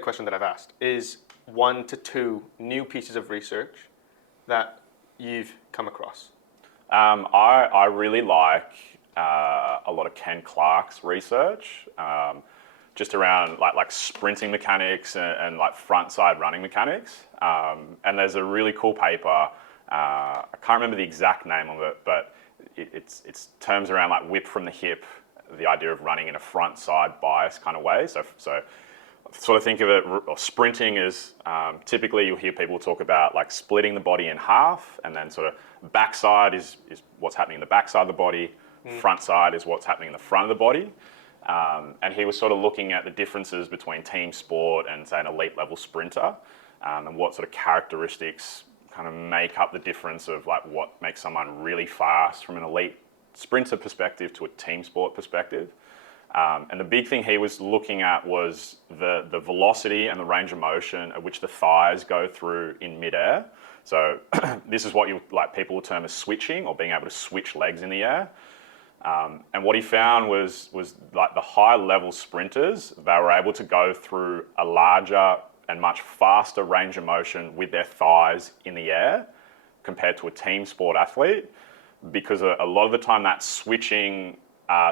a question that I've asked, is 1 to 2 new pieces of research that you've come across? I really like a lot of Ken Clark's research, just around like sprinting mechanics and like front side running mechanics. And there's a really cool paper. I can't remember the exact name of it, but it's terms around like whip from the hip, the idea of running in a front side bias kind of way. So sort of think of it, or sprinting is typically you'll hear people talk about like splitting the body in half, and then sort of backside is what's happening in the backside of the body, front side is what's happening in the front of the body. And he was sort of looking at the differences between team sport and say an elite level sprinter, and what sort of characteristics kind of make up the difference of like what makes someone really fast from an elite sprinter perspective to a team sport perspective. And the big thing he was looking at was the velocity and the range of motion at which the thighs go through in midair. So this is what people will term as switching, or being able to switch legs in the air. And what he found was like the high level sprinters, they were able to go through a larger and much faster range of motion with their thighs in the air compared to a team sport athlete, because a lot of the time that switching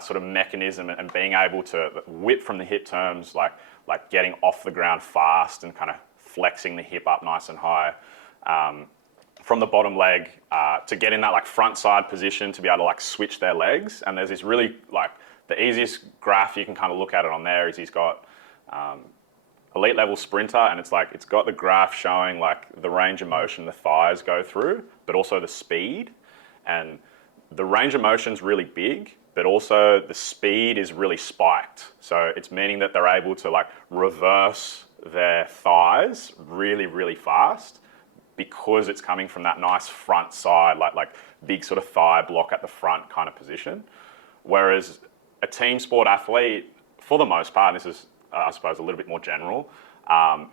sort of mechanism and being able to whip from the hip terms, like getting off the ground fast and kind of flexing the hip up nice and high from the bottom leg to get in that like front side position to be able to like switch their legs. And there's this really like the easiest graph you can kind of look at it on there is he's got elite level sprinter, and it's got the graph showing like the range of motion the thighs go through, but also the speed. And the range of motion's really big, but also the speed is really spiked. So it's meaning that they're able to like reverse their thighs really, really fast because it's coming from that nice front side, like big sort of thigh block at the front kind of position. Whereas a team sport athlete, for the most part, and this is, I suppose, a little bit more general,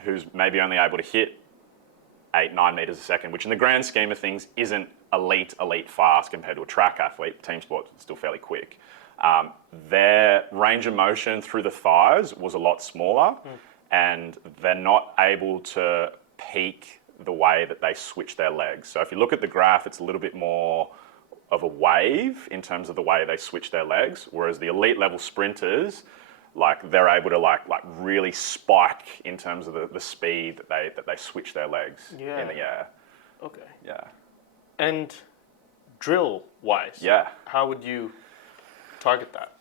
who's maybe only able to hit 8-9 meters a second, which in the grand scheme of things isn't elite fast compared to a track athlete. Team sport is still fairly quick. Their range of motion through the thighs was a lot smaller, and they're not able to peak the way that they switch their legs. So if you look at the graph, it's a little bit more of a wave in terms of the way they switch their legs, whereas the elite level sprinters, like they're able to like really spike in terms of the speed that they switch their legs in the air. Okay. Yeah. And drill-wise, how would you target that?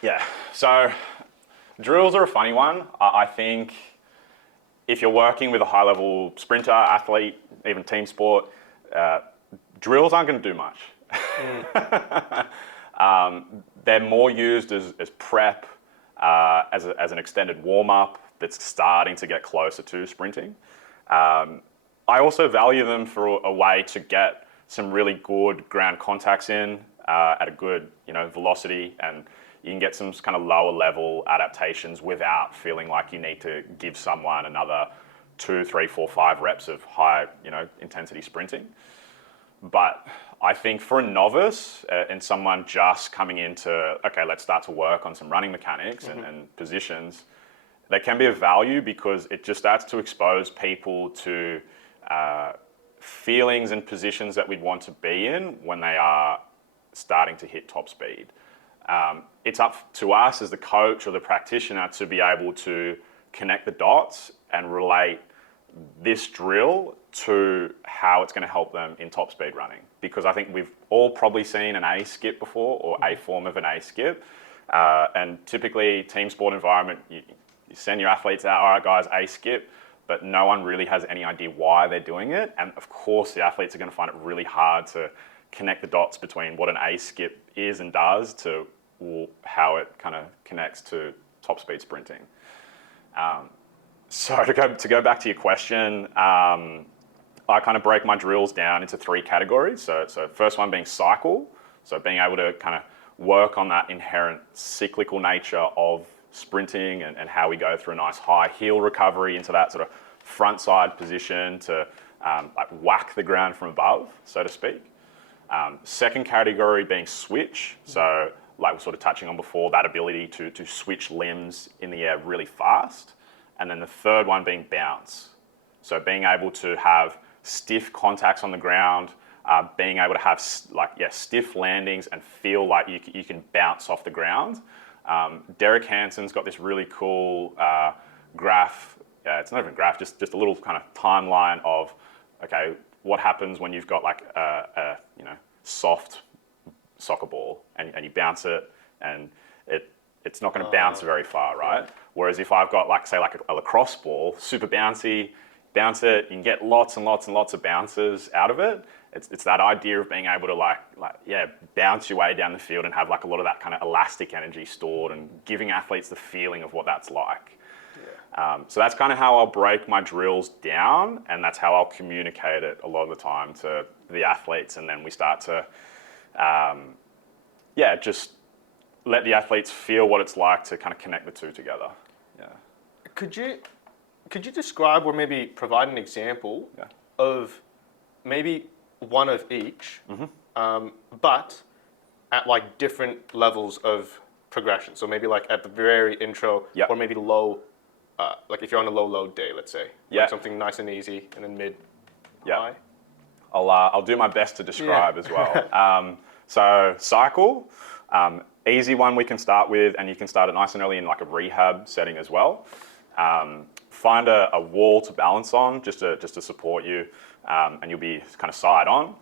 Yeah, so drills are a funny one. I think if you're working with a high-level sprinter, athlete, even team sport, drills aren't going to do much. They're more used as prep, as an extended warm-up that's starting to get closer to sprinting. I also value them for a way to get some really good ground contacts in at a good velocity, and you can get some kind of lower level adaptations without feeling like you need to give someone another 2, 3, 4, 5 reps of high intensity sprinting. But I think for a novice and someone just coming into, okay, let's start to work on some running mechanics and positions, they can be of value because it just starts to expose people to feelings and positions that we'd want to be in when they are starting to hit top speed. It's up to us as the coach or the practitioner to be able to connect the dots and relate this drill to how it's going to help them in top speed running. Because I think we've all probably seen an A skip before, or a form of an A skip. And typically team sport environment, you send your athletes out, all right guys, A skip, but no one really has any idea why they're doing it. And of course the athletes are going to find it really hard to connect the dots between what an A skip is and does to how it kind of connects to top speed sprinting. So to go back to your question, I kind of break my drills down into 3 categories. So first one being cycle. So being able to kind of work on that inherent cyclical nature of sprinting and how we go through a nice high heel recovery into that sort of front side position to like whack the ground from above, so to speak. Second category being switch. So like we're sort of touching on before, that ability to switch limbs in the air really fast. and then the third one being bounce. So being able to have stiff contacts on the ground, being able to have stiff landings and feel like you can bounce off the ground. Derek Hanson's got this really cool graph. It's not even a graph, just a little kind of timeline of, okay, what happens when you've got like a soft soccer ball and you bounce it and it's not going to bounce very far, right? Whereas if I've got like a lacrosse ball, super bouncy, bounce it, you can get lots and lots and lots of bounces out of it. It's that idea of being able to bounce your way down the field and have like a lot of that kind of elastic energy stored and giving athletes the feeling of what that's like. Yeah. So that's kind of how I'll break my drills down, and that's how I'll communicate it a lot of the time to the athletes, and then we start to just let the athletes feel what it's like to kind of connect the two together. Yeah. Could you describe or maybe provide an example of maybe one of each, but at like different levels of progression? So maybe like at the very intro, or maybe low, like if you're on a low load day, let's say, like something nice and easy, and then mid, high. I'll do my best to describe as well. So cycle, easy one we can start with, and you can start it nice and early in like a rehab setting as well. Find a wall to balance on just to support you, and you'll be kind of side on.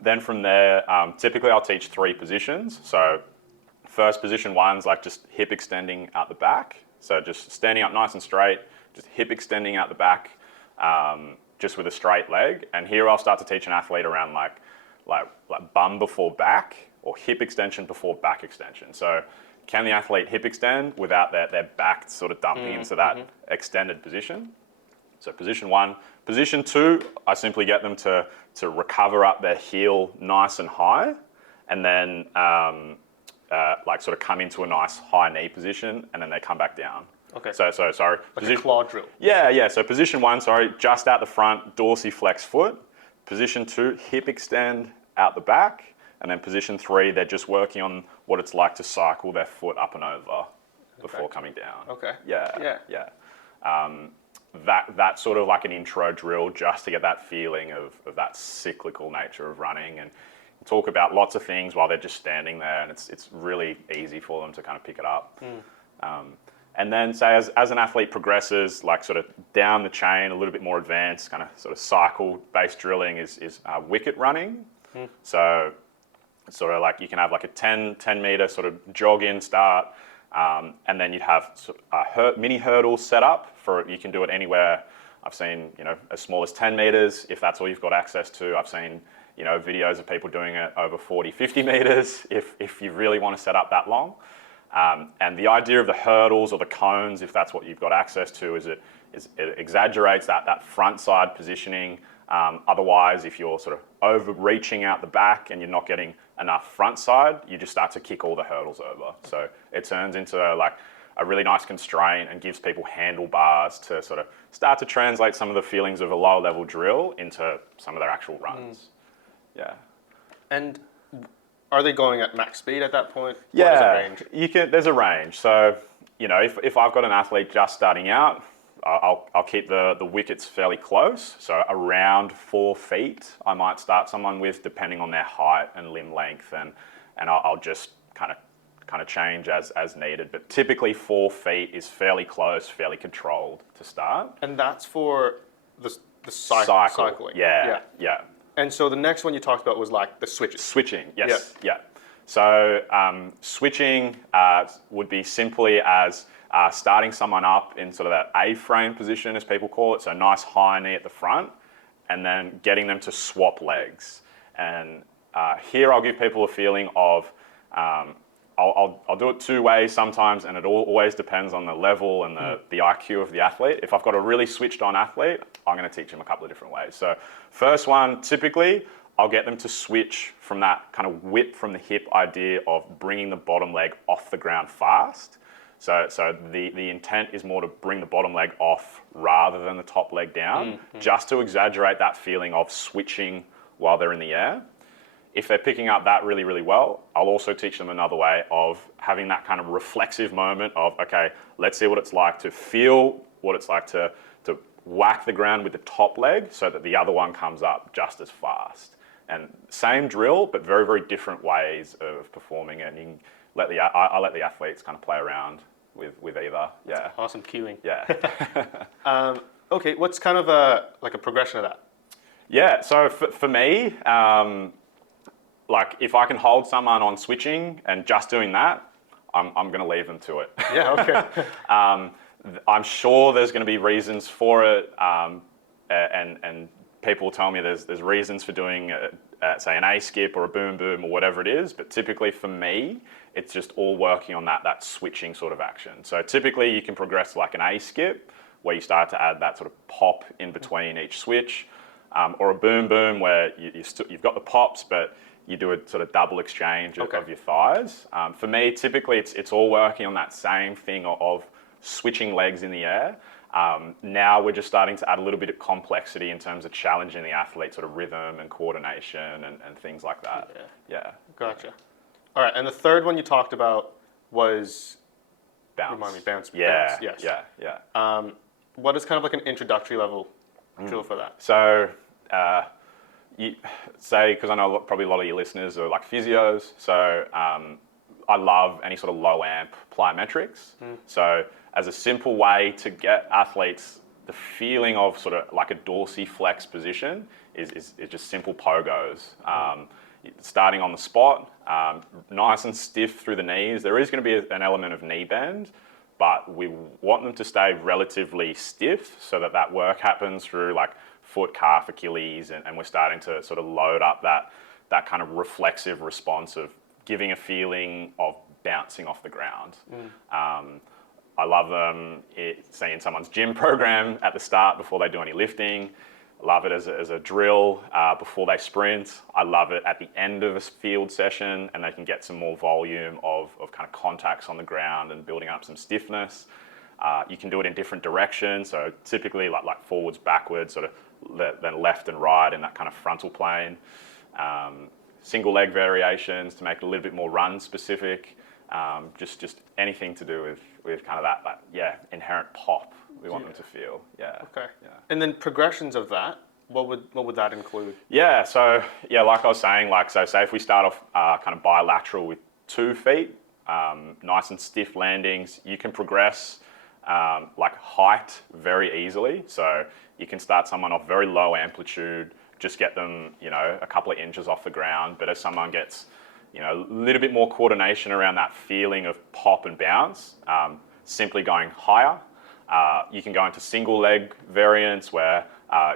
Then from there, typically I'll teach 3 positions. So first position 1's like just hip extending out the back. So just standing up nice and straight, just hip extending out the back, just with a straight leg. And here I'll start to teach an athlete around like bum before back, or hip extension before back extension. So can the athlete hip extend without their back sort of dumping into that extended position? So position 1. Position 2, I simply get them to recover up their heel nice and high, and then sort of come into a nice high knee position, and then they come back down. Okay. So sorry. Like a claw drill. Yeah. So position 1, just out the front, dorsiflex foot. Position 2, hip extend out the back. And then position 3, they're just working on what it's like to cycle their foot up and over before coming down. Okay. Yeah. That's sort of like an intro drill just to get that feeling of that cyclical nature of running, and talk about lots of things while they're just standing there, and it's really easy for them to kind of pick it up. And then say as an athlete progresses, like sort of down the chain, a little bit more advanced, kind of sort of cycle-based drilling is wicket running. So sort of like you can have like a 10 meter sort of jog in start, and then you'd have mini hurdles set up for, you can do it anywhere. I've seen, as small as 10 meters, if that's all you've got access to. I've seen, videos of people doing it over 40, 50 meters, if you really want to set up that long. And the idea of the hurdles or the cones, if that's what you've got access to, is it exaggerates that front side positioning. Otherwise, if you're sort of overreaching out the back and you're not getting enough front side, you just start to kick all the hurdles over. So it turns into like a really nice constraint and gives people handlebars to sort of start to translate some of the feelings of a lower level drill into some of their actual runs. Yeah. And are they going at max speed at that point? Yeah, what is the range? There's a range. So, if I've got an athlete just starting out, I'll keep the wickets fairly close. So around 4 feet, I might start someone with, depending on their height and limb length, and I'll just kind of change as needed. But typically 4 feet is fairly close, fairly controlled to start. And that's for the cycling. Yeah. And so the next one you talked about was like the switches. Switching, yes. Yeah. So switching would be simply as starting someone up in sort of that A-frame position, as people call it. So nice high knee at the front, and then getting them to swap legs. And here I'll give people a feeling of, I'll do it 2 ways sometimes, and it always depends on the level and the IQ of the athlete. If I've got a really switched on athlete, I'm going to teach them a couple of different ways. So first one, typically, I'll get them to switch from that kind of whip from the hip idea of bringing the bottom leg off the ground fast. So the intent is more to bring the bottom leg off rather than the top leg down, just to exaggerate that feeling of switching while they're in the air. If they're picking up that really, really well, I'll also teach them another way of having that kind of reflexive moment of, okay, let's see what it's like to feel what it's like to whack the ground with the top leg so that the other one comes up just as fast. And same drill, but very, very different ways of performing it. And you can I let the athletes kind of play around with either. Yeah. Awesome cueing. Yeah. Okay, what's kind of like a progression of that? Yeah, so for me, like if I can hold someone on switching and just doing that, I'm going to leave them to it. Yeah, okay. I'm sure there's going to be reasons for it, and people will tell me there's reasons for doing, say, an A skip or a boom boom or whatever it is, but typically for me, it's just all working on that switching sort of action. So typically you can progress like an A skip, where you start to add that sort of pop in between each switch, or a boom boom where you've got the pops, but you do a sort of double exchange of your thighs. For me, typically it's all working on that same thing of switching legs in the air. Now we're just starting to add a little bit of complexity in terms of challenging the athlete, sort of rhythm and coordination and things like that. Yeah. Gotcha. All right, and the third one you talked about was Bounce. Remind me, bounce. Yeah. Bounce, yes. Yeah. What is kind of like an introductory level drill for that? So, you say, because I know probably a lot of your listeners are like physios, so I love any sort of low amp plyometrics. So, as a simple way to get athletes the feeling of sort of like a dorsiflex position is just simple pogos. Starting on the spot, nice and stiff through the knees. There is going to be an element of knee bend, but we want them to stay relatively stiff so that work happens through like foot, calf, Achilles, and we're starting to sort of load up that kind of reflexive response of giving a feeling of bouncing off the ground. I love them, say in someone's gym program at the start before they do any lifting. I love it as a drill before they sprint. I love it at the end of a field session, and they can get some more volume of kind of contacts on the ground and building up some stiffness. You can do it in different directions, so typically like forwards, backwards, sort of then left and right in that kind of frontal plane. Single leg variations to make it a little bit more run specific. Just anything to do with kind of that inherent pop we want them to feel. Yeah. Okay. Yeah. And then progressions of that, what would that include? Yeah. So like I was saying, so say if we start off kind of bilateral with 2 feet, nice and stiff landings, you can progress like height very easily. So you can start someone off very low amplitude, just get them, a couple of inches off the ground. But as someone gets, a little bit more coordination around that feeling of pop and bounce, simply going higher. You can go into single leg variants where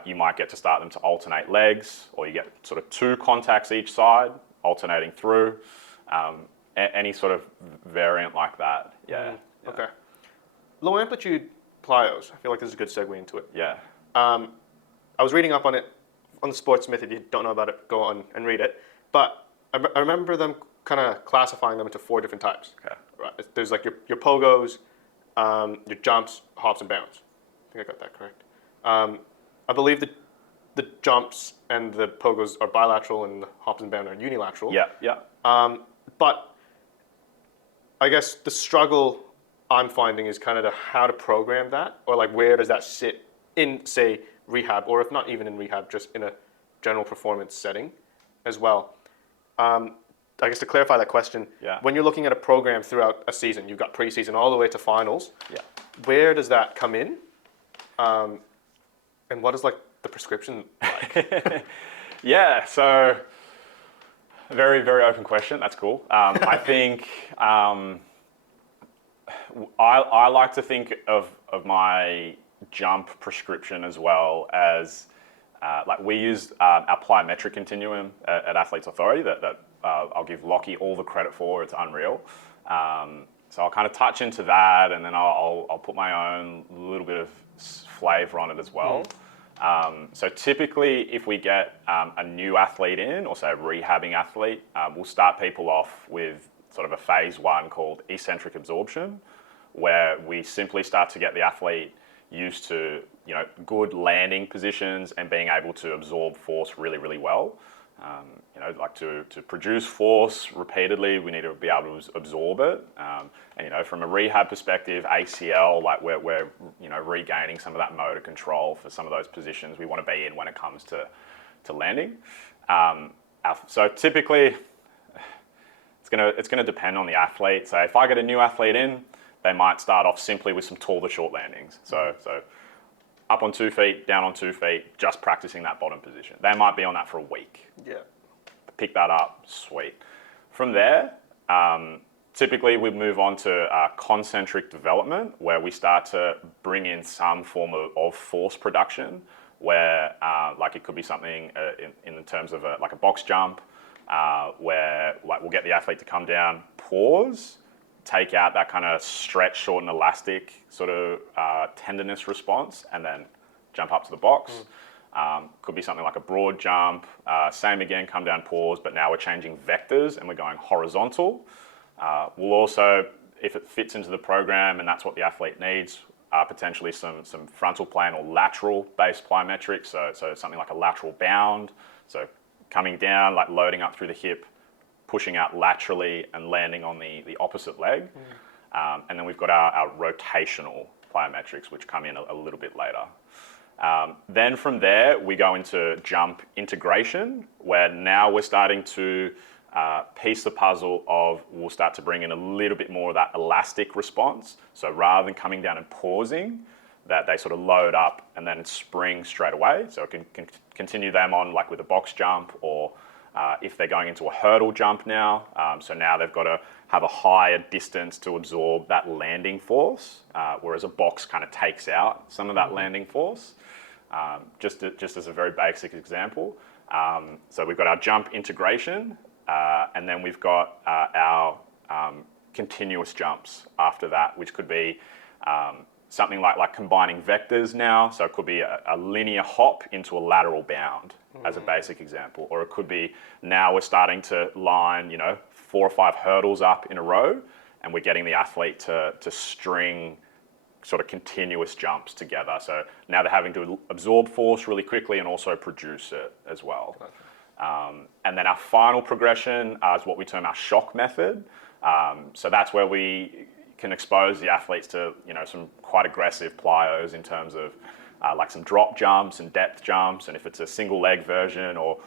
you might get to start them to alternate legs, or you get sort of 2 contacts each side, alternating through. Any sort of variant like that. Yeah. Okay. Low amplitude plyos. I feel like this is a good segue into it. Yeah. I was reading up on it on the Sportsmith. If you don't know about it, go on and read it. But I remember them kind of classifying them into 4 different types. Okay. Right. There's like your pogos, your jumps, hops, and bounds. I think I got that correct. I believe the jumps and the pogos are bilateral and the hops and bounds are unilateral. Yeah. But I guess the struggle I'm finding is kind of how to program that, or like where does that sit in, say, rehab, or if not even in rehab, just in a general performance setting as well. I guess to clarify that question, when you're looking at a program throughout a season, you've got preseason all the way to finals. Yeah. Where does that come in? And what is like the prescription like? Yeah. So very, very open question. That's cool. I think I like to think of my jump prescription as well as like we use our Plyometric Continuum at Athletes Authority that I'll give Lockie all the credit for. It's unreal. So I'll kind of touch into that, and then I'll put my own little bit of flavor on it as well. So typically, if we get a new athlete in, or say a rehabbing athlete, we'll start people off with sort of a phase 1 called eccentric absorption, where we simply start to get the athlete used to good landing positions and being able to absorb force really, really well. Like to produce force repeatedly, we need to be able to absorb it. And from a rehab perspective, ACL, like we're regaining some of that motor control for some of those positions we want to be in when it comes to landing. So typically, it's gonna depend on the athlete. So if I get a new athlete in, they might start off simply with some tall to short landings. So up on 2 feet, down on 2 feet, just practicing that bottom position. They might be on that for a week. Yeah. Pick that up, sweet. From there, typically we move on to concentric development, where we start to bring in some form of force production, where like it could be something in terms of like a box jump, where like we'll get the athlete to come down, pause, take out that kind of stretch, short and elastic sort of tenderness response, and then jump up to the box. Could be something like a broad jump, same again, come down, pause, but now we're changing vectors and we're going horizontal. We'll also, if it fits into the program and that's what the athlete needs, potentially some frontal plane or lateral based plyometrics, so something like a lateral bound, so coming down, like loading up through the hip, pushing out laterally and landing on the opposite leg. And then we've got our rotational plyometrics, which come in a little bit later. Then from there, we go into jump integration, where now we're starting to piece the puzzle of, we'll start to bring in a little bit more of that elastic response. So rather than coming down and pausing, that they sort of load up and then spring straight away. So it can continue them on like with a box jump, or if they're going into a hurdle jump now. So now they've got to have a higher distance to absorb that landing force, whereas a box kind of takes out some of that landing force. Just as a very basic example. So we've got our jump integration, and then we've got our continuous jumps after that, which could be something like combining vectors now. So it could be a linear hop into a lateral bound as a basic example. Or it could be now we're starting to line 4 or 5 hurdles up in a row, and we're getting the athlete to string sort of continuous jumps together. So now they're having to absorb force really quickly and also produce it as well. And then our final progression is what we term our shock method. So that's where we can expose the athletes to some quite aggressive plyos in terms of like some drop jumps and depth jumps, and if it's a single leg version, or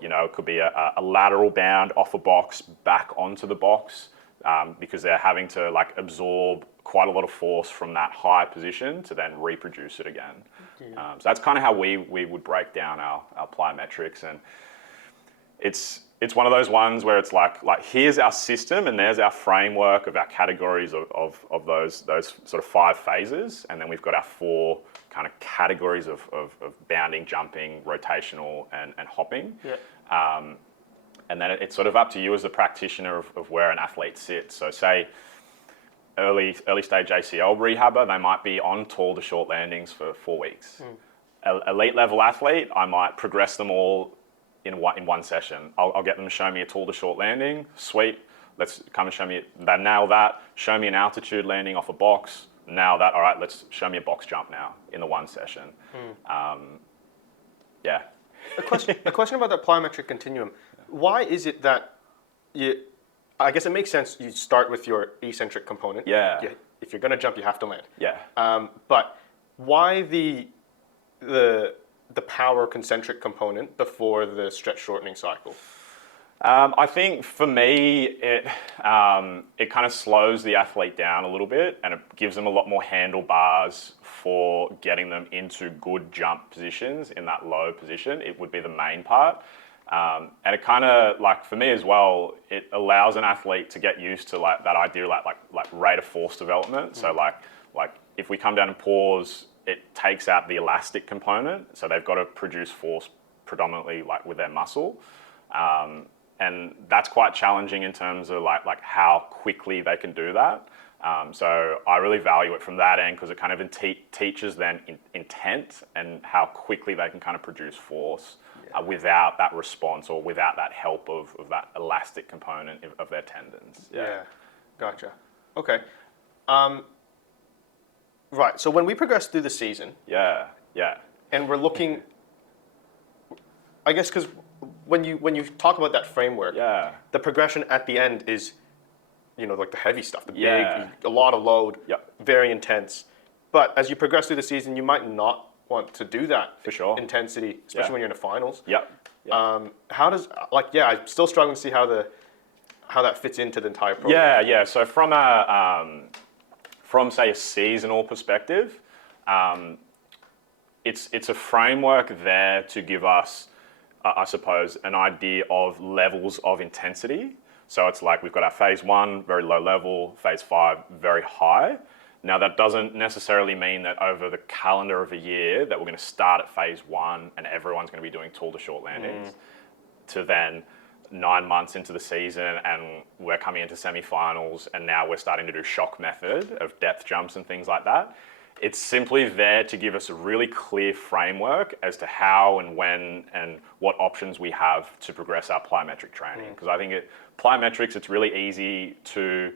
it could be a lateral bound off a box back onto the box, because they're having to like absorb quite a lot of force from that high position to then reproduce it again. So that's kind of how we would break down our plyometrics, and it's one of those ones where it's like here's our system and there's our framework of our categories of those sort of 5 phases, and then we've got our 4 kind of categories of bounding, jumping, rotational, and hopping. Yeah. And then it's sort of up to you as the practitioner of where an athlete sits. So say early stage ACL rehabber, they might be on tall to short landings for 4 weeks. Elite level athlete, I might progress them all in one session. I'll get them to show me a tall to short landing. Sweet, let's come and show me it. They nail that. Show me an altitude landing off a box. Nail that. All right, let's show me a box jump now in the one session. Yeah. A question about that plyometric continuum. Why is it that I guess it makes sense you start with your eccentric component. Yeah. If you're going to jump, you have to land. Yeah. But why the power concentric component before the stretch shortening cycle? I think for me, it kind of slows the athlete down a little bit, and it gives them a lot more handlebars for getting them into good jump positions in that low position. It would be the main part. And it kind of, like for me as well, it allows an athlete to get used to like that idea like rate of force development. So like if we come down and pause, it takes out the elastic component. So they've got to produce force predominantly like with their muscle. And that's quite challenging in terms of like how quickly they can do that. So I really value it from that end, because it kind of teaches them intent and how quickly they can kind of produce force without that response or without that help of that elastic component of their tendons. Yeah, gotcha. Okay. Right, so when we progress through the season, yeah, and we're looking, I guess because when you talk about that framework, Yeah. the progression at the end is, like the heavy stuff, the Yeah. big, a lot of load, Yep. very intense. But as you progress through the season, you might not want to do that For sure. intensity, especially Yeah. when you're in the finals. Yep. Yep. How does I'm still struggling to see how that fits into the entire program. Yeah. So from say a seasonal perspective, it's a framework there to give us, I suppose, an idea of levels of intensity. So it's like we've got our phase 1, very low level, phase 5, very high. Now that doesn't necessarily mean that over the calendar of a year that we're going to start at phase 1 and everyone's going to be doing tall to short landings, to then 9 months into the season and we're coming into semi-finals and now we're starting to do shock method of depth jumps and things like that. It's simply there to give us a really clear framework as to how and when and what options we have to progress our plyometric training. Because I think plyometrics, it's really easy to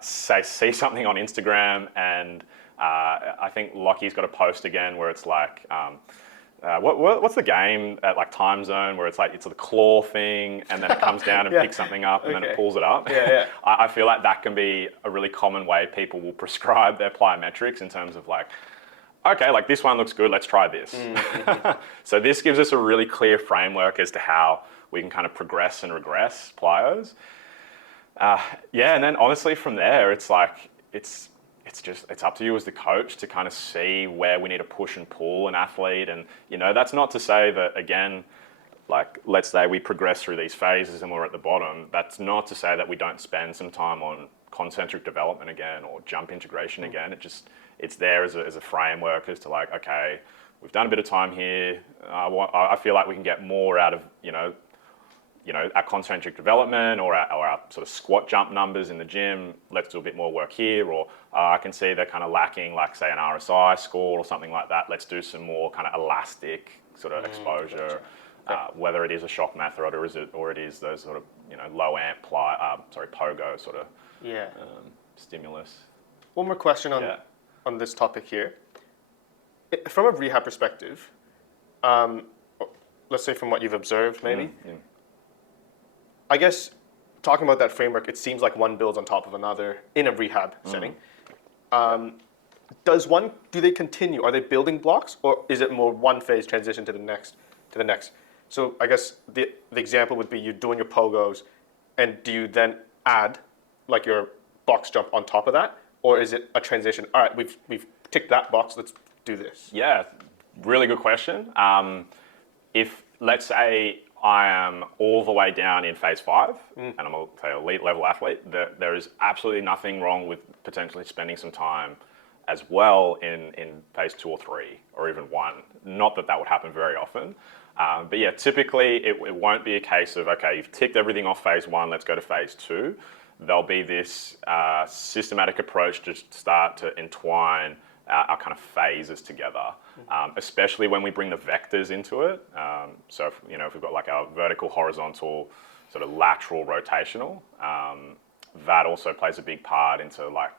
see something on Instagram, and I think Lockie's got a post again where it's like, what's the game at like Time Zone where it's like it's the claw thing and then it comes down and picks something up and then it pulls it up. Yeah. I feel like that can be a really common way people will prescribe their plyometrics in terms of like, okay, like this one looks good, let's try this. So this gives us a really clear framework as to how we can kind of progress and regress plyos. And then honestly from there, it's like, it's up to you as the coach to kind of see where we need to push and pull an athlete. And, that's not to say that, again, like, let's say we progress through these phases and we're at the bottom. That's not to say that we don't spend some time on concentric development again or jump integration again. It's there as a framework as to like, okay, we've done a bit of time here. I feel like we can get more out of, our concentric development or our sort of squat jump numbers in the gym. Let's do a bit more work here. Or I can see they're kind of lacking, like say an RSI score or something like that. Let's do some more kind of elastic sort of exposure, whether it is a shock method or it is those sort of low amp pogo sort of stimulus. One more question on this topic here. From a rehab perspective, let's say from what you've observed, maybe. I guess talking about that framework, it seems like one builds on top of another in a rehab setting. Do they continue? Are they building blocks, or is it more one phase transition to the next? So I guess the example would be you're doing your pogos, and do you then add like your box jump on top of that, or is it a transition? All right, we've ticked that box. Let's do this. Yeah, really good question. If let's say I am all the way down in phase 5, and I'm an elite level athlete, there is absolutely nothing wrong with potentially spending some time as well in phase 2 or 3, or even 1. Not that would happen very often. But yeah, typically it won't be a case of, okay, you've ticked everything off phase 1, let's go to phase 2. There'll be this systematic approach to start to entwine our kind of phases together, especially when we bring the vectors into it. So if we've got like our vertical, horizontal, sort of lateral, rotational, that also plays a big part into like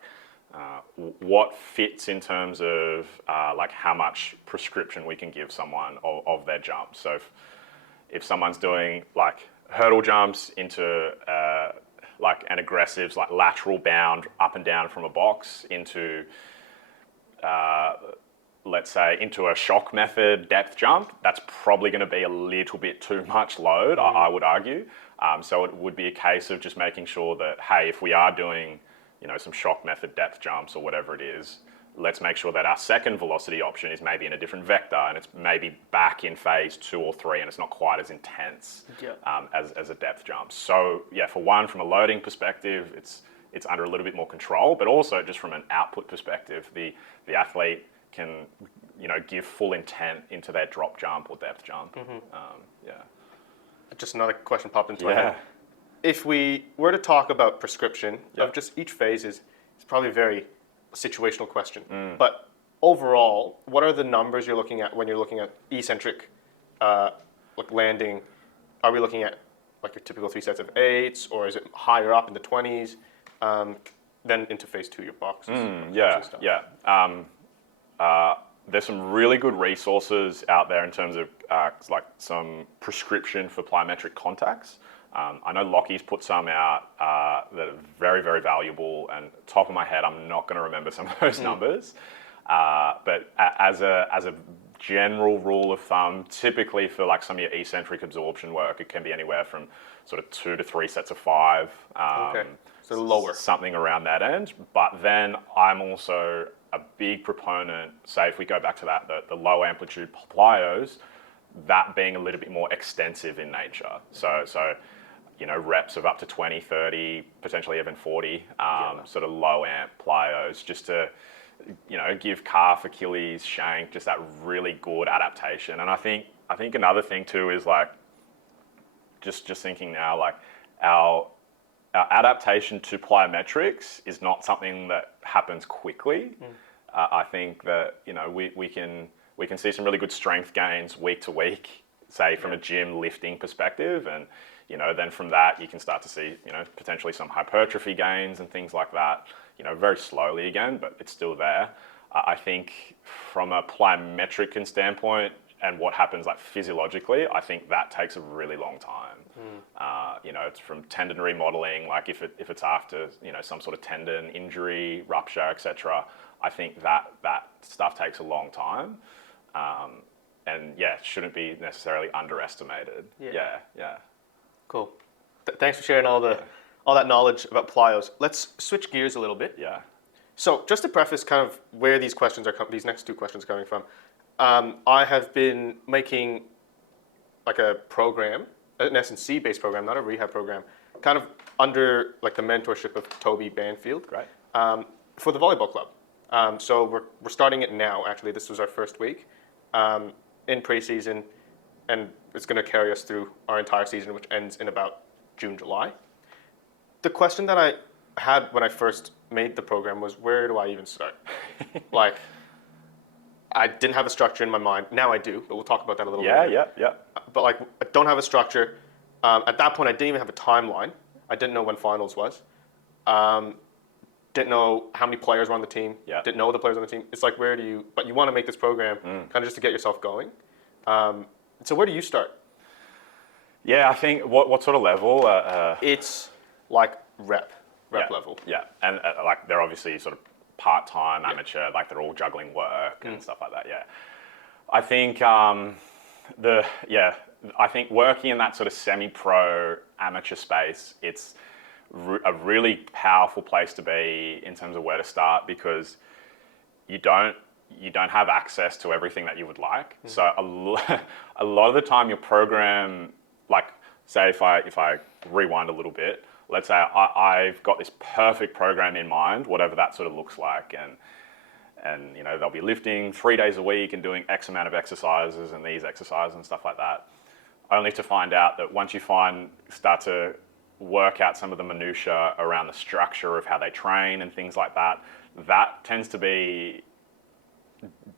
what fits in terms of like how much prescription we can give someone of their jump. So if someone's doing like hurdle jumps into like an aggressive like lateral bound up and down from a box into let's say into a shock method depth jump, that's probably going to be a little bit too much load, I would argue. So it would be a case of just making sure that, hey, if we are doing some shock method depth jumps or whatever it is, let's make sure that our second velocity option is maybe in a different vector and it's maybe back in phase 2 or 3 and it's not quite as intense as a depth jump. So yeah, for one, from a loading perspective, it's under a little bit more control, but also just from an output perspective, the athlete can give full intent into their drop jump or depth jump. Just another question popped into my head. If we were to talk about prescription of just each phase, it's probably a very situational question. But overall, what are the numbers you're looking at when you're looking at eccentric like landing? Are we looking at like your typical 3 sets of 8s, or is it higher up in the 20s? Then into phase 2, your boxes. there's some really good resources out there in terms of like some prescription for plyometric contacts. I know Lockheed's put some out that are very, very valuable, and top of my head, I'm not going to remember some of those numbers. But as a general rule of thumb, typically for like some of your eccentric absorption work, it can be anywhere from sort of 2 to 3 sets of 5. Okay, so lower. Something around that end. But then I'm also a big proponent, say if we go back to that, the low amplitude plyos, that being a little bit more extensive in nature. So you know, reps of up to 20, 30, potentially even 40, sort of low amp plyos, just to, you know, give calf, Achilles, shank, just that really good adaptation. And I think another thing too is like, just thinking now, like our adaptation to plyometrics is not something that happens quickly. I think that, you know, we can see some really good strength gains week to week, say from a gym lifting perspective, and you know, then from that you can start to see, you know, potentially some hypertrophy gains and things like that, you know, very slowly again, but it's still there. I think from a plyometric standpoint and what happens like physiologically, I think that takes a really long time. You know, it's from tendon remodeling, like if it's after, you know, some sort of tendon injury, rupture, etc. I think that stuff takes a long time. And yeah, it shouldn't be necessarily underestimated. Yeah. Cool. Thanks for sharing all that knowledge about plyos. Let's switch gears a little bit. Yeah. So just to preface kind of where these questions are these next 2 questions are coming from, I have been making like a program, an S&C based program, not a rehab program, kind of under like the mentorship of Toby Banfield. Great. For the volleyball club. So we're starting it now. Actually, this was our first week in preseason, and it's going to carry us through our entire season, which ends in about June, July. The question that I had when I first made the program was, where do I even start? Like, I didn't have a structure in my mind. Now I do, but we'll talk about that a little bit later. Yeah. But like, I don't have a structure. At that point, I didn't even have a timeline. I didn't know when finals was. Didn't know how many players were on the team. Yeah. Didn't know the players on the team. It's like, but you want to make this program kind of just to get yourself going. So where do you start? Yeah, I think what sort of level? It's like rep level. Yeah, and like they're obviously sort of part-time, amateur, like they're all juggling work and stuff like that. Yeah, I think I think working in that sort of semi-pro amateur space, it's a really powerful place to be in terms of where to start, because you don't have access to everything that you would like. So a lot of the time your program, like say if I rewind a little bit, let's say I've got this perfect program in mind, whatever that sort of looks like, and you know, they'll be lifting 3 days a week and doing X amount of exercises and these exercises and stuff like that, only to find out that once you start to work out some of the minutiae around the structure of how they train and things like that, that tends to be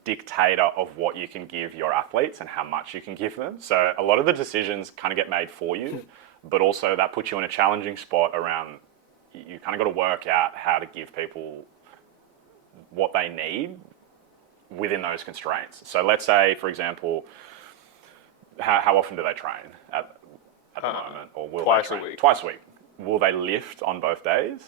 dictator of what you can give your athletes and how much you can give them. So a lot of the decisions kind of get made for you, but also that puts you in a challenging spot around, you kind of got to work out how to give people what they need within those constraints. So let's say, for example, how often do they train at the moment? Or will twice they train? a week. Twice a week. Will they lift on both days?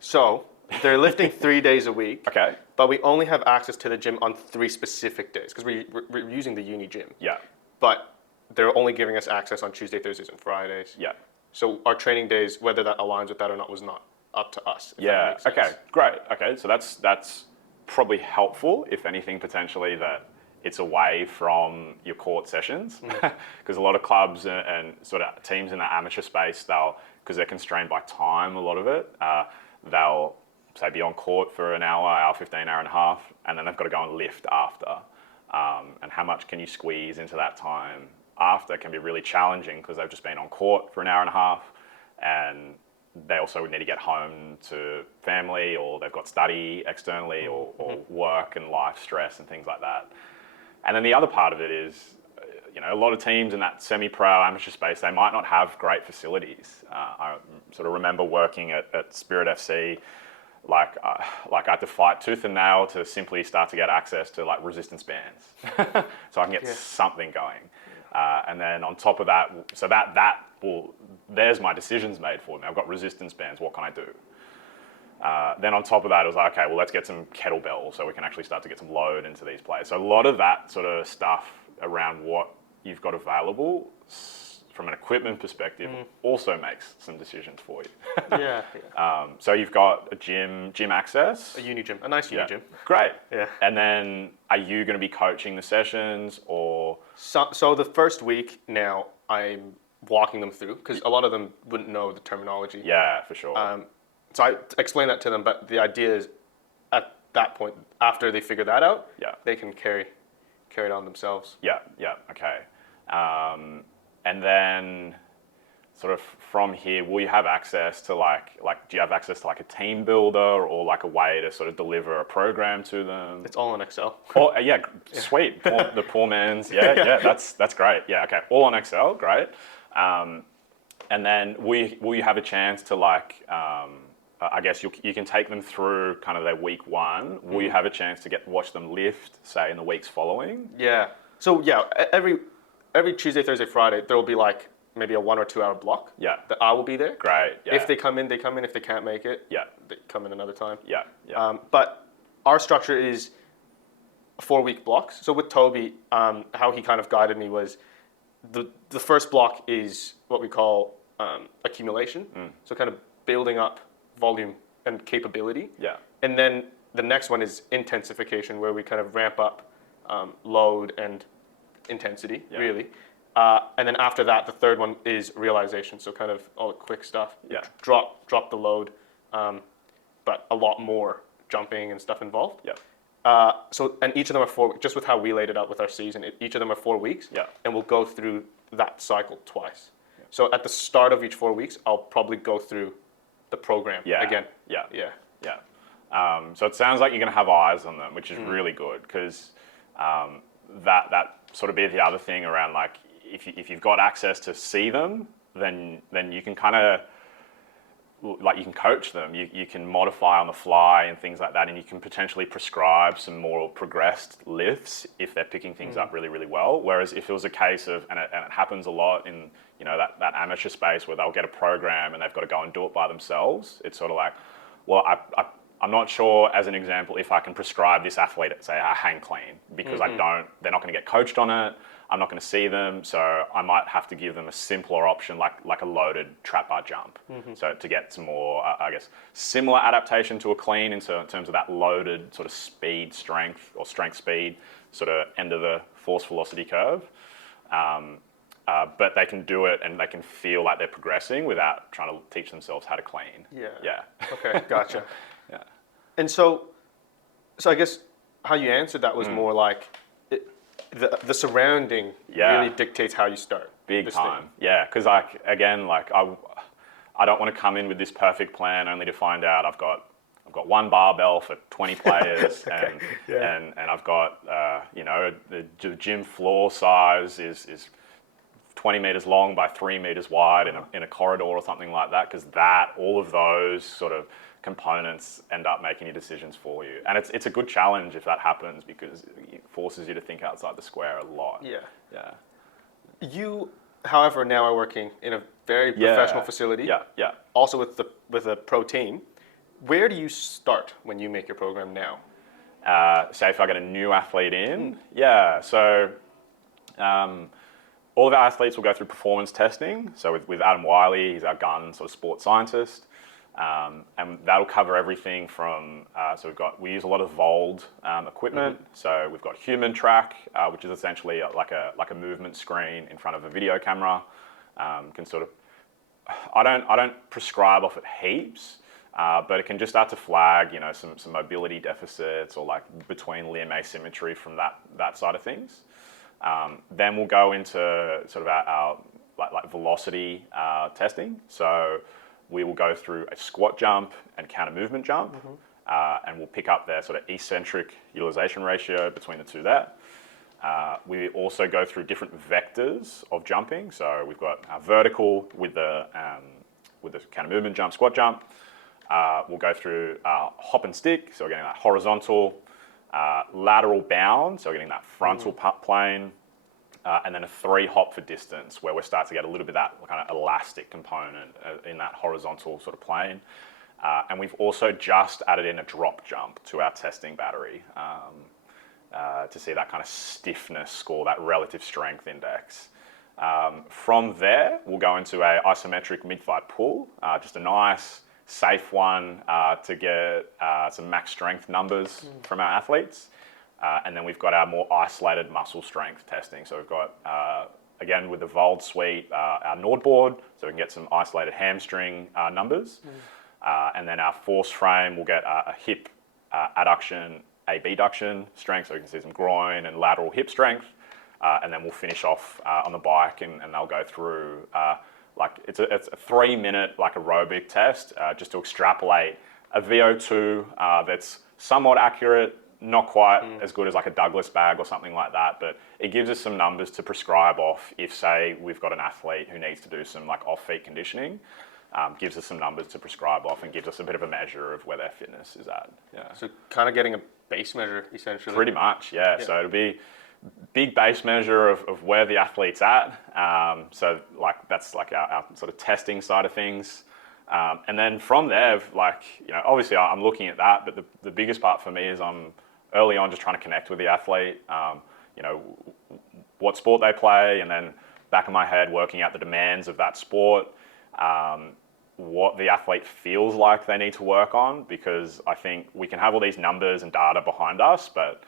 So they're lifting 3 days a week. Okay. But we only have access to the gym on 3 specific days because we're using the uni gym. Yeah. But they're only giving us access on Tuesday, Thursdays, and Fridays. Yeah. So our training days, whether that aligns with that or not, was not up to us. Yeah. Okay. Great. Okay. So that's probably helpful, if anything, potentially that it's away from your court sessions, because a lot of clubs and sort of teams in the amateur space, because they're constrained by time, a lot of it, they'll say be on court for an hour 15, hour and a half, and then they've got to go and lift after. And how much can you squeeze into that time after can be really challenging, because they've just been on court for an hour and a half, and they also need to get home to family, or they've got study externally, or work and life stress and things like that. And then the other part of it is, you know, a lot of teams in that semi-pro amateur space, they might not have great facilities. I sort of remember working at Spirit FC. I had to fight tooth and nail to simply start to get access to like resistance bands, so I can get something going. And then on top of that, so there's my decisions made for me. I've got resistance bands. What can I do? Then on top of that, it was like, okay, well, let's get some kettlebells so we can actually start to get some load into these plays. So a lot of that sort of stuff around what you've got available from an equipment perspective also makes some decisions for you. So you've got a gym access. A uni gym, a nice uni gym. Great. Yeah. And then are you going to be coaching the sessions or? So the first week now, I'm walking them through because a lot of them wouldn't know the terminology. Yeah, for sure. So I explain that to them, but the idea is at that point, after they figure that out, they can carry it on themselves. Yeah, okay. And then sort of from here, will you have access to like do you have access to like a team builder or like a way to sort of deliver a program to them? It's all in Excel. Oh, yeah, sweet. The poor man's, that's great. Yeah, okay, all on Excel, great. And then will you have a chance to like, I guess you can take them through kind of their week one. Will you have a chance to watch them lift, say, in the weeks following? Yeah. So every Tuesday, Thursday, Friday, there will be like maybe a 1 or 2 hour block. Yeah. That I will be there. Great. Yeah. If they come in, they come in. If they can't make it, they come in another time. Yeah. But our structure is 4-week blocks. So with Toby, how he kind of guided me was the first block is what we call accumulation. So kind of building up volume and capability. Yeah. And then the next one is intensification, where we kind of ramp up load and intensity, really. And then after that, the third one is realization. So kind of all the quick stuff. Yeah. Drop the load, but a lot more jumping and stuff involved. Yeah. And each of them are 4 weeks, just with how we laid it out with our season. Each of them are 4 weeks. Yeah. And we'll go through that cycle twice. Yeah. So at the start of each 4 weeks, I'll probably go through the program again. So it sounds like you're going to have eyes on them, which is really good because that sort of be the other thing around like if you've got access to see them, then you can kind of like you can coach them, you can modify on the fly and things like that, and you can potentially prescribe some more progressed lifts if they're picking things up really, really well. Whereas if it was a case of, and it happens a lot in that amateur space where they'll get a program and they've got to go and do it by themselves, it's sort of like, well, I'm not sure, as an example, if I can prescribe this athlete, say, a hang clean, because they're not going to get coached on it. I'm not going to see them, so I might have to give them a simpler option, like a loaded trap bar jump. So to get some more, I guess, similar adaptation to a clean in terms of that loaded sort of speed, strength, or strength speed, sort of end of the force velocity curve. But they can do it and they can feel like they're progressing without trying to teach themselves how to clean. Yeah. Okay, gotcha. And so I guess how you answered that was more like the surrounding really dictates how you start. Big time. Thing. Yeah, because I don't want to come in with this perfect plan only to find out I've got one barbell for 20 players and I've got the gym floor size is 20 meters long by 3 meters wide in a corridor or something like that, because all of those sort of components end up making your decisions for you. And it's a good challenge if that happens, because it forces you to think outside the square a lot. Yeah. You, however, now are working in a very professional facility. Yeah. Also with a pro team. Where do you start when you make your program now? Say if I get a new athlete in, so all of our athletes will go through performance testing. So with Adam Wiley, he's our gun sort of sports scientist. And that'll cover everything from, we use a lot of Vold equipment. So we've got human track, which is essentially like a movement screen in front of a video camera. I don't prescribe off it heaps, but it can just start to flag, some mobility deficits or like between limb asymmetry from that side of things. Then we'll go into sort of our velocity testing. So we will go through a squat jump and counter movement jump, and we'll pick up their sort of eccentric utilization ratio between the two there. We also go through different vectors of jumping. So we've got our vertical with the counter movement jump, squat jump. we'll go through hop and stick, so we're getting that horizontal, lateral bound, so we're getting that frontal plane, and then a 3 hop for distance, where we're starting to get a little bit of that kind of elastic component in that horizontal sort of plane. And we've also just added in a drop jump to our testing battery to see that kind of stiffness score, that relative strength index. From there, we'll go into a isometric mid-thigh pull, just a nice, safe one to get some max strength numbers from our athletes. And then we've got our more isolated muscle strength testing. So we've got, again, with the Vold suite, our Nord board, so we can get some isolated hamstring numbers. And then our force frame, we'll get a hip adduction, abduction strength, so we can see some groin and lateral hip strength. And then we'll finish off on the bike, and they'll go through it's a 3-minute aerobic test just to extrapolate a VO2 that's somewhat accurate, not quite as good as like a Douglas bag or something like that, but it gives us some numbers to prescribe off if, say, we've got an athlete who needs to do some off-feet conditioning. Gives us some numbers to prescribe off and gives us a bit of a measure of where their fitness is at. Yeah. So kind of getting a base measure, essentially. Pretty much, yeah. So it'll be big base measure of where the athlete's at. So that's our sort of testing side of things. And then from there, obviously I'm looking at that, but the biggest part for me is I'm early on just trying to connect with the athlete, what sport they play, and then back of my head working out the demands of that sport, what the athlete feels like they need to work on, because I think we can have all these numbers and data behind us, but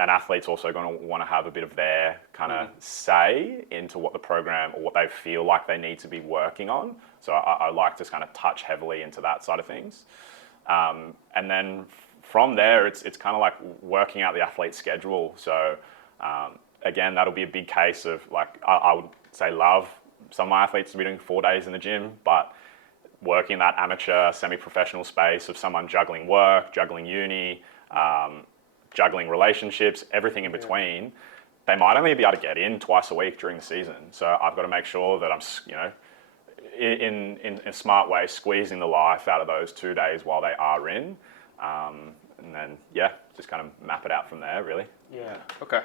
an athlete's also going to want to have a bit of their kind of say into what the program or what they feel like they need to be working on. So I like to kind of touch heavily into that side of things. And then from there, it's kind of like working out the athlete's schedule. So again, that'll be a big case of I would say love some of my athletes to be doing 4 days in the gym, but working in that amateur, semi-professional space of someone juggling work, juggling uni, juggling relationships, everything in between, they might only be able to get in twice a week during the season. So I've got to make sure that I'm, in a smart way, squeezing the life out of those 2 days while they are in. And then, just kind of map it out from there, really. Yeah, okay.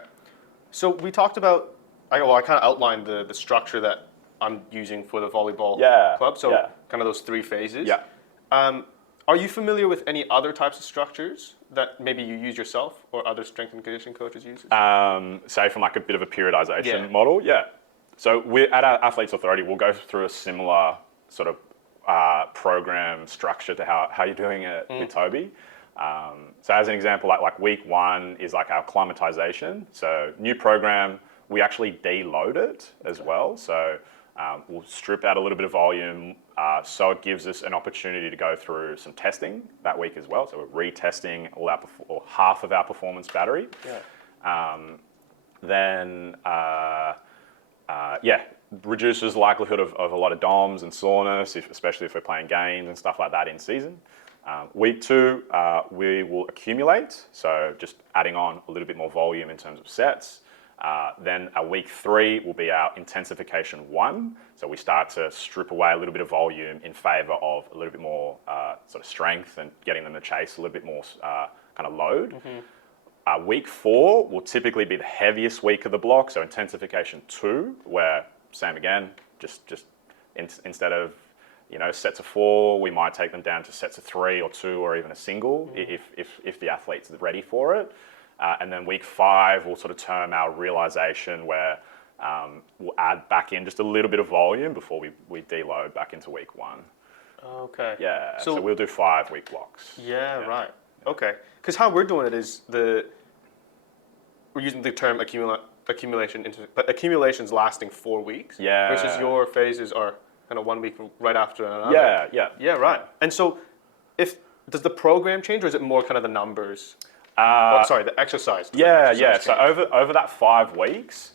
So we talked about, I kind of outlined the structure that I'm using for the volleyball club. So kind of those 3 phases. Yeah. Are you familiar with any other types of structures that maybe you use yourself or other strength and conditioning coaches use? Say from a bit of a periodization model? Yeah. So at our Athletes Authority, we'll go through a similar sort of program structure to how you're doing it with Toby. So as an example, like week 1 is our acclimatization. So new program, we actually deload it as well. So we'll strip out a little bit of volume, so it gives us an opportunity to go through some testing that week as well. So we're retesting or half of our performance battery. Yeah. Then, reduces the likelihood of a lot of DOMs and soreness, especially if we're playing games and stuff like that in season. Week 2, we will accumulate, so just adding on a little bit more volume in terms of sets. Then week 3 will be our intensification 1. So we start to strip away a little bit of volume in favor of a little bit more sort of strength and getting them to chase a little bit more kind of load. Week 4 will typically be the heaviest week of the block. So intensification 2, where same again, just instead of sets of 4, we might take them down to sets of 3 or 2 or even a single if the athlete's ready for it. And then week 5, we'll sort of term our realization, where we'll add back in just a little bit of volume before we deload back into week 1. Okay. Yeah, so we'll do 5-week blocks. Yeah, right. Okay. Because how we're doing it is we're using the term accumulation, but accumulation's lasting 4 weeks. Yeah. Versus your phases are kind of 1 week right after another. Yeah. Yeah, right. And so does the program change, or is it more kind of the numbers? The exercise. Yeah. So over that 5 weeks,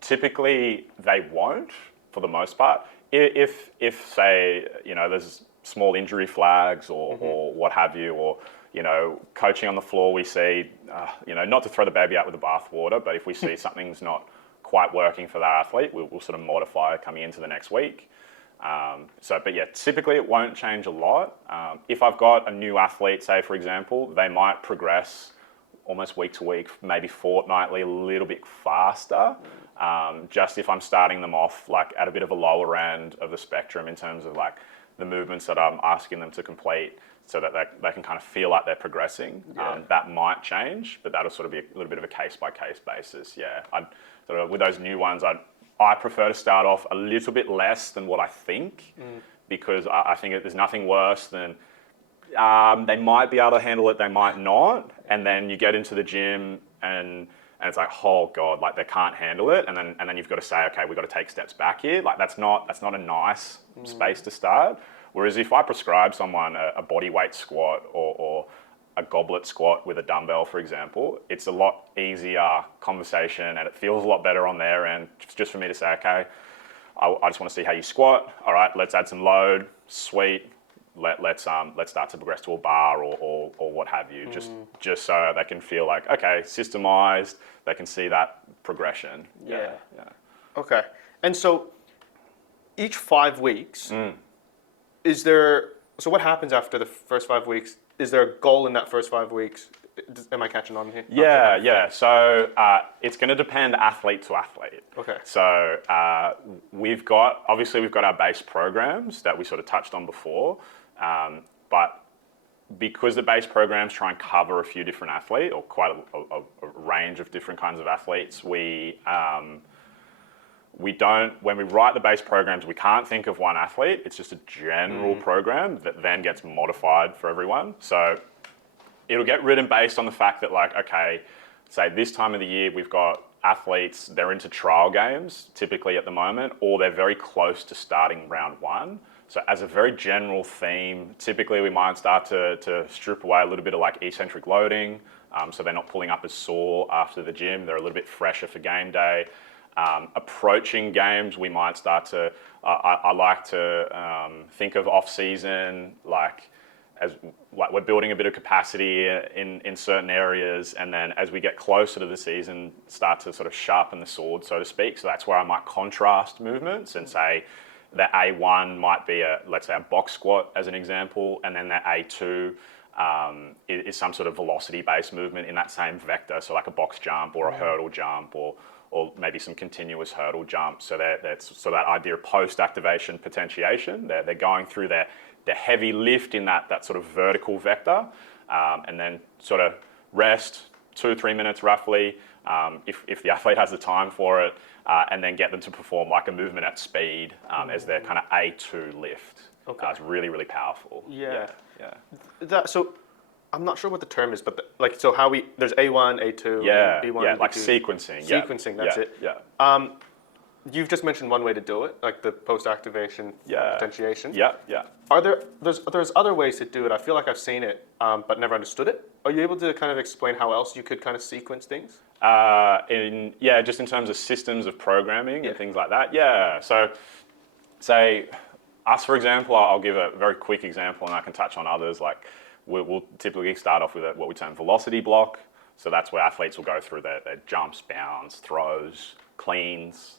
typically they won't, for the most part. If say there's small injury flags or what have you, or coaching on the floor, we see not to throw the baby out with the bathwater, but if we see something's not quite working for that athlete, we'll sort of modify coming into the next week. But yeah, typically it won't change a lot. If I've got a new athlete, say for example, they might progress almost week to week, maybe fortnightly, a little bit faster. Just if I'm starting them off like at a bit of a lower end of the spectrum in terms of like the movements that I'm asking them to complete, so that they can kind of feel like they're progressing. That might change, but that'll sort of be a little bit of a case by case basis. Yeah, with those new ones, I prefer to start off a little bit less than what I think, because I think there's nothing worse than they might be able to handle it, they might not, and then you get into the gym and it's like, oh god, like they can't handle it, and then you've got to say, okay, we've got to take steps back here. Like that's not a nice space to start. Whereas if I prescribe someone a body weight squat or a goblet squat with a dumbbell, for example, it's a lot easier conversation and it feels a lot better on their end, just for me to say, okay, I just want to see how you squat. All right, let's add some load. Sweet. Let's start to progress to a bar or what have you, just so they can feel like, okay, systemized, they can see that progression. Yeah. Okay. And so each 5 weeks, so what happens after the first 5 weeks? Is there a goal in that first 5 weeks? Am I catching on here? Yeah. So it's going to depend athlete to athlete. Okay. So we've got our base programs that we sort of touched on before. But because the base programs try and cover a few different athletes, or quite a range of different kinds of athletes, we don't, when we write the base programs, we can't think of one athlete. It's just a general program that then gets modified for everyone. So it'll get written based on the fact that, like, okay, say this time of the year we've got athletes, they're into trial games typically at the moment, or they're very close to starting round one. So as a very general theme, typically we might start to strip away a little bit of like eccentric loading, so they're not pulling up as sore after the gym. They're a little bit fresher for game day. Approaching games, we might start to, I like to think of off-season, like we're building a bit of capacity in certain areas, and then as we get closer to the season, start to sort of sharpen the sword, so to speak. So that's where I might contrast movements and say, that A1 might be let's say a box squat as an example, and then that A2 is some sort of velocity-based movement in that same vector, so like a box jump or a hurdle jump or maybe some continuous hurdle jump. So that's so that idea of post-activation potentiation. They're going through their heavy lift in that sort of vertical vector, and then sort of rest 2-3 minutes roughly, if the athlete has the time for it. And then get them to perform like a movement at speed as their kind of A2 lift. Okay. It's really, really powerful. Yeah. So I'm not sure what the term is, but so there's A1, A2, and B1, yeah, B2. like sequencing. Sequencing, that's it. Yeah. You've just mentioned one way to do it, like the post-activation potentiation. Yeah. There's other ways to do it. I feel like I've seen it, but never understood it. Are you able to kind of explain how else you could kind of sequence things? Just in terms of systems of programming and things like that. Yeah. So, say us, for example, I'll give a very quick example, and I can touch on others. Like we'll typically start off with what we term velocity block. So that's where athletes will go through their jumps, bounds, throws, cleans,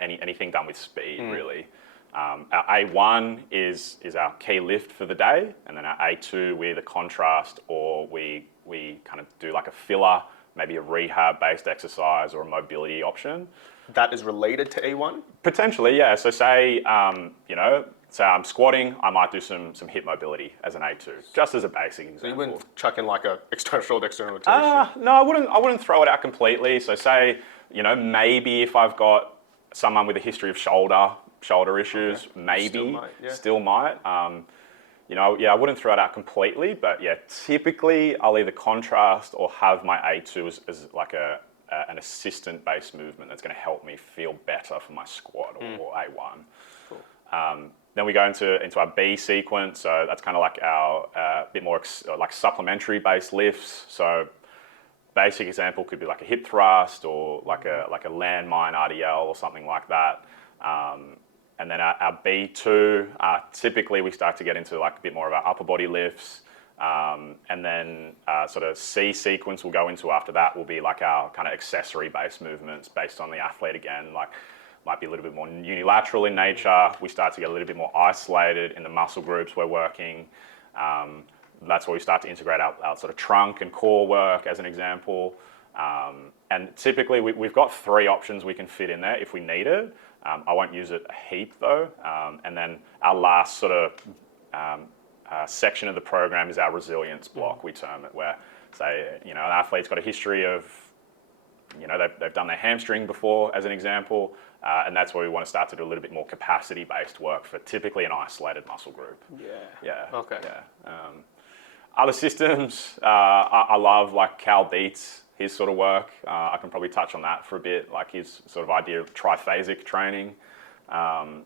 anything done with speed, really. Our A1 is our key lift for the day, and then our A2, we either contrast or we kind of do like a filler, maybe a rehab-based exercise or a mobility option. That is related to A1? Potentially, yeah. So say, say I'm squatting, I might do some hip mobility as an A2, just as a basic example. So you wouldn't chuck in like a external shoulder, external rotation? No, I wouldn't throw it out completely. So say, maybe if I've got someone with a history of shoulder issues, maybe still might. I wouldn't throw it out completely, but yeah, typically I'll either contrast or have my A2 as like an assistant-based movement that's going to help me feel better for my squat or A1. Cool. Then we go into our B sequence, so that's kind of like our bit more like supplementary-based lifts. So basic example could be like a hip thrust or like a landmine RDL or something like that. And then our B2, typically we start to get into like a bit more of our upper body lifts. And then sort of C sequence we'll go into after that will be like our kind of accessory based movements based on the athlete again, like might be a little bit more unilateral in nature. We start to get a little bit more isolated in the muscle groups we're working. That's where we start to integrate our sort of trunk and core work, as an example. And typically, we've got 3 options we can fit in there if we need it. I won't use it a heap, though. And then our last sort of section of the program is our resilience block, we term it, where, say, an athlete's got a history of, they've done their hamstring before, as an example, and that's where we want to start to do a little bit more capacity-based work for typically an isolated muscle group. Yeah. Okay. Yeah. Other systems, I love, like Cal Dietz, his sort of work. I can probably touch on that for a bit, like his sort of idea of triphasic training,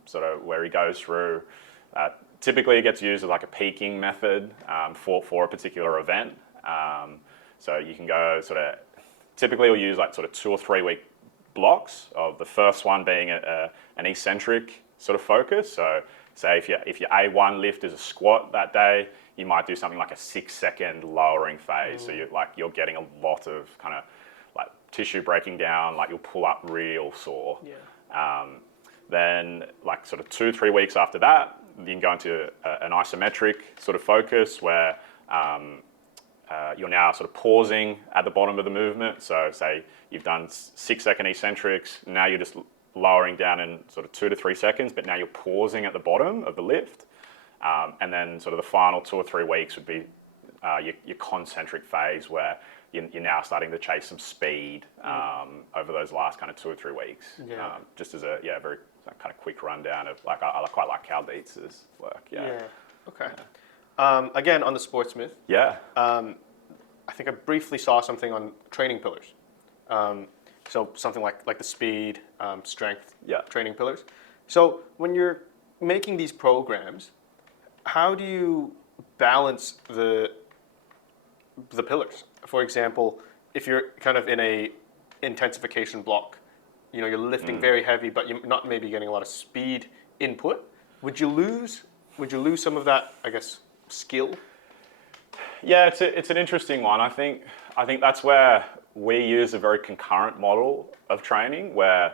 sort of where he goes through. Typically, it gets used as like a peaking method for a particular event. So you can go sort of, typically we'll use like sort of 2 or 3 week blocks of the first one being an eccentric sort of focus. So say if your A1 lift is a squat that day, you might do something like a 6-second lowering phase. So you're getting a lot of kind of like tissue breaking down, like you'll pull up real sore. Then like sort of 2-3 weeks after that, you can go into an isometric sort of focus where you're now sort of pausing at the bottom of the movement. So say you've done 6-second eccentrics, now you're just lowering down in sort of 2 to 3 seconds, but now you're pausing at the bottom of the lift. And then sort of the final 2 or 3 weeks would be your concentric phase, where you're now starting to chase some speed over those last kind of 2 or 3 weeks. Just as a very kind of quick rundown of like, I quite like Cal Dietz's work. Okay. Again, on the Sportsmith. I think I briefly saw something on training pillars. So something like the speed, strength training pillars. So when you're making these programs, how do you balance the pillars? For example, if you're kind of in a intensification block, you're lifting very heavy, but you're not maybe getting a lot of speed input. Would you lose some of that, I guess, skill? Yeah, it's an interesting one. I think that's where we use a very concurrent model of training, where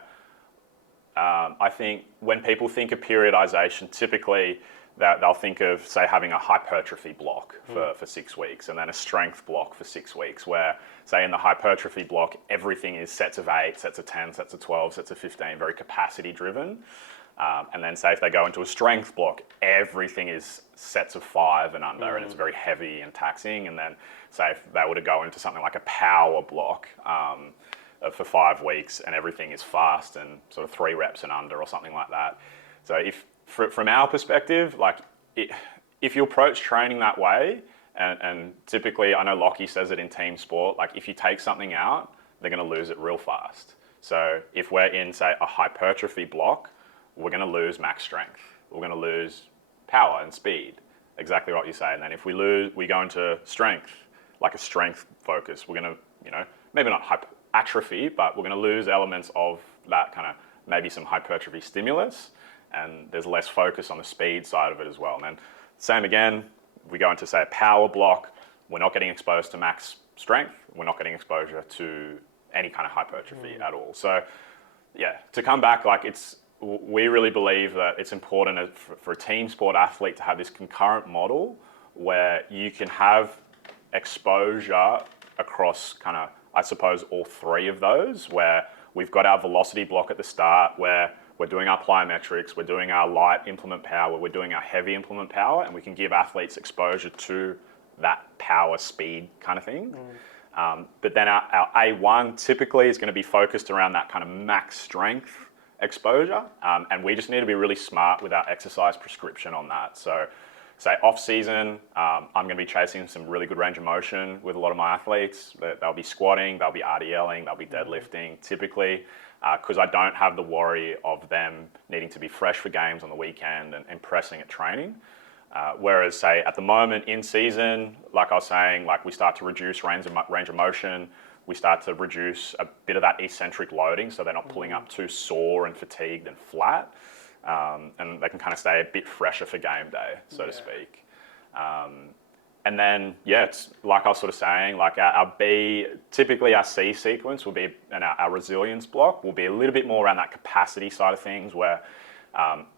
I think when people think of periodization, typically they'll think of, say, having a hypertrophy block for 6 weeks and then a strength block for 6 weeks, where, say, in the hypertrophy block, everything is sets of 8, sets of 10, sets of 12, sets of 15, very capacity driven. And then, say, if they go into a strength block, everything is sets of 5 and under, and it's very heavy and taxing. And then, say, if they were to go into something like a power block for 5 weeks, and everything is fast and sort of 3 reps and under or something like that. So from our perspective, like if you approach training that way, and typically, I know Lockie says it in team sport, like if you take something out, they're going to lose it real fast. So if we're in, say, a hypertrophy block, we're going to lose max strength. We're going to lose power and speed, exactly what you say. And then if we go into strength, like a strength focus, we're going to, maybe not atrophy, but we're going to lose elements of that kind of maybe some hypertrophy stimulus, and there's less focus on the speed side of it as well. And then same again, we go into, say, a power block, we're not getting exposed to max strength, we're not getting exposure to any kind of hypertrophy at all. So yeah, to come back, like we really believe that it's important for a team sport athlete to have this concurrent model where you can have exposure across kind of, I suppose, all 3 of those, where we've got our velocity block at the start, where we're doing our plyometrics, we're doing our light implement power, we're doing our heavy implement power, and we can give athletes exposure to that power speed kind of thing. But then our A1 typically is going to be focused around that kind of max strength exposure, and we just need to be really smart with our exercise prescription on that. So say off season, I'm going to be chasing some really good range of motion with a lot of my athletes. They'll be squatting, they'll be RDLing, they'll be deadlifting typically, because I don't have the worry of them needing to be fresh for games on the weekend and pressing at training. Whereas, say, at the moment in season, like I was saying, like we start to reduce range of motion, we start to reduce a bit of that eccentric loading, so they're not pulling up too sore and fatigued and flat, and they can kind of stay a bit fresher for game day, so to speak. And then, yeah, it's like I was sort of saying, like our B, typically our C sequence will be, and our resilience block will be a little bit more around that capacity side of things, where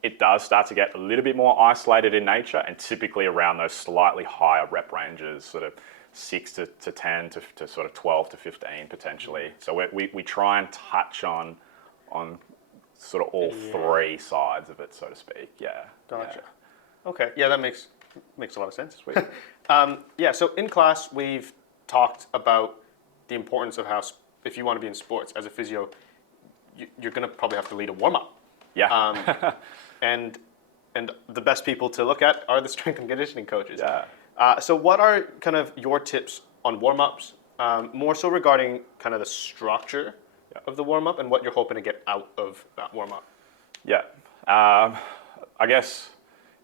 it does start to get a little bit more isolated in nature, and typically around those slightly higher rep ranges, sort of 6 to 10 to sort of 12 to 15 potentially. So we try and touch on sort of all three sides of it, so to speak. Yeah. Gotcha. Okay. Yeah, that makes a lot of sense. Sweet. Yeah. So in class, we've talked about the importance of how if you want to be in sports as a physio, you're going to probably have to lead a warm up. Yeah. And the best people to look at are the strength and conditioning coaches. Yeah. So what are kind of your tips on warm-ups, more so regarding kind of the structure of the warm-up and what you're hoping to get out of that warm-up? Yeah. I guess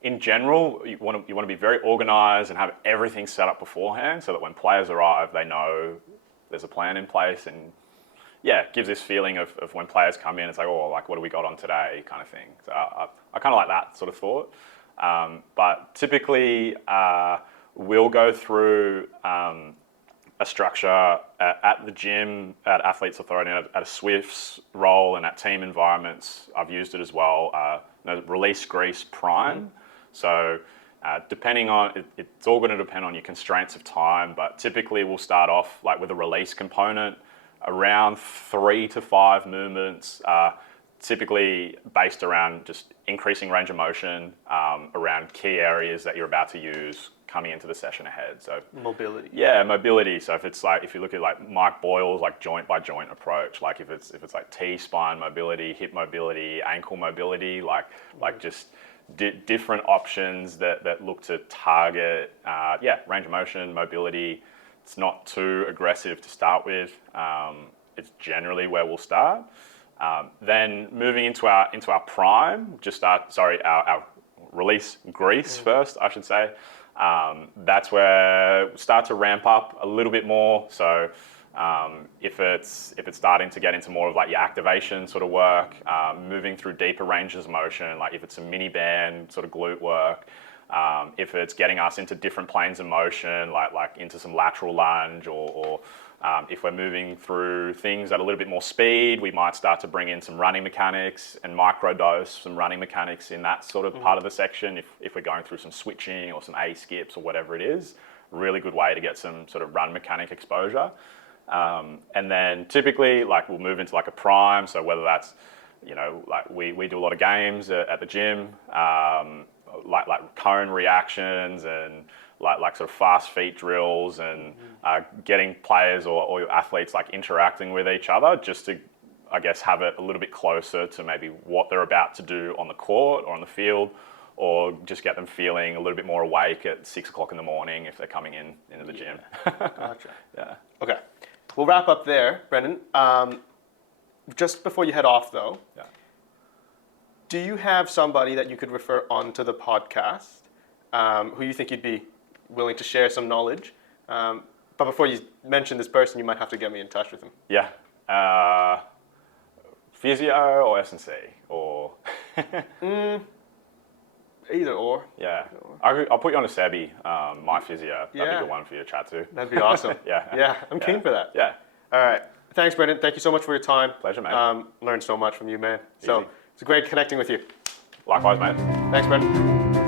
in general, you want to be very organized and have everything set up beforehand so that when players arrive, they know there's a plan in place, and it gives this feeling of when players come in, it's like, oh, like, what do we got on today kind of thing. So I kind of like that sort of thought. But typically, we'll go through a structure at the gym, at Athletes Authority, at a Swifts role, and at team environments. I've used it as well. Release, grease, prime. So depending on, it's all going to depend on your constraints of time, but typically we'll start off like with a release component, around 3 to 5 movements, typically based around just increasing range of motion around key areas that you're about to use coming into the session ahead. So mobility. Yeah, mobility. So if you look at like Mike Boyle's like joint by joint approach, like if it's like T-spine mobility, hip mobility, ankle mobility, like just different options that look to target range of motion, mobility. It's not too aggressive to start with. It's generally where we'll start. Then moving into our prime, our release grease first, I should say. That's where we start to ramp up a little bit more. So if it's starting to get into more of like your activation sort of work, moving through deeper ranges of motion, like if it's a mini band sort of glute work, if it's getting us into different planes of motion, like into some lateral lunge, or if we're moving through things at a little bit more speed, we might start to bring in some running mechanics and microdose some running mechanics in that sort of part of the section. If we're going through some switching or some A skips or whatever it is, really good way to get some sort of run mechanic exposure. And then typically, like, we'll move into like a prime. So whether that's, like we do a lot of games at the gym, like cone reactions and like sort of fast feet drills, and getting players or your athletes like interacting with each other, just to, I guess, have it a little bit closer to maybe what they're about to do on the court or on the field, or just get them feeling a little bit more awake at 6 o'clock in the morning if they're coming into the gym. Gotcha. Yeah. Okay. We'll wrap up there, Brendan. Just before you head off, though, do you have somebody that you could refer onto the podcast who you think you'd be willing to share some knowledge? But before you mention this person, you might have to get me in touch with them. Yeah. Physio or S&C or... Either or. Yeah. I'll put you on a Sebi, my physio. That'd be the one for you to chat to. That'd be awesome. Yeah. I'm keen for that. Yeah. All right. Thanks, Brendan. Thank you so much for your time. Pleasure, mate. Learned so much from you, man. Easy. So it's great connecting with you. Likewise, mate. Thanks, Brendan.